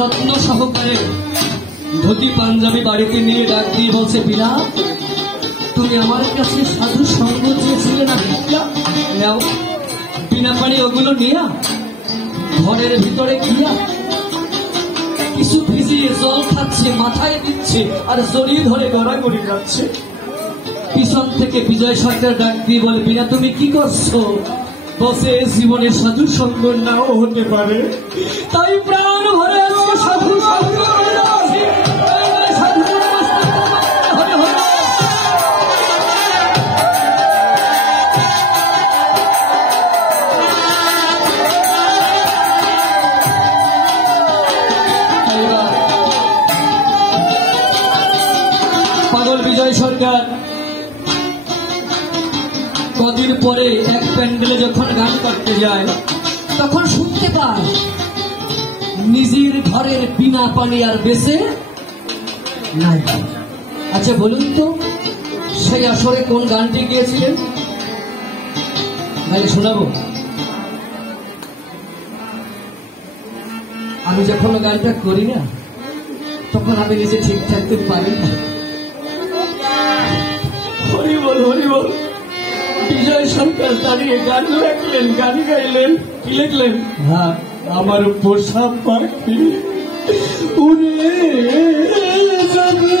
যত্ন সহকারে ধুতি পাঞ্জাবি বাড়িতে নিয়ে ডাক দিয়ে বলছে, বিনা তুমি আমার কাছে সাধু সঙ্গ চেয়েছিলে না, নাও বিনা পানি ওগুলো নিয়া ঘরের ভিতরে গিয়া কিছু ভিজিয়ে জল খাচ্ছে, মাথায় দিচ্ছে আর জড়িয়ে ধরে গড়াগড়ি যাচ্ছে। পিছন থেকে বিজয় সরকার ডাক দিয়ে বলে, বিনা তুমি কি করছো? বসে জীবনে সাধু সঙ্গ নাও হতে পারে, তাই প্রাণ ভরে আজকে সাধু সঙ্গ পাগল বিজয় সরকার কদিন পরে এক প্যান্ডেলে যখন গান করতে যায় তখন শুনতে পায় নিজের ঘরের বিনা পানি আর বেঁচে নাই। আচ্ছা বলুন তো সেই আসরে কোন গানটি গিয়েছিলেন? ভাই শোনাবো। আমি যখন গানটা করি না তখন আমি নিজে ঠিক থাকতে পারি না। হরি বল হরি বল। বিজয় সরকার দাঁড়িয়ে গান লেখলেন, গান গাইলেন। কি লিখলেন? হ্যাঁ, আমার পোষা পাখি উড়ে যাবে।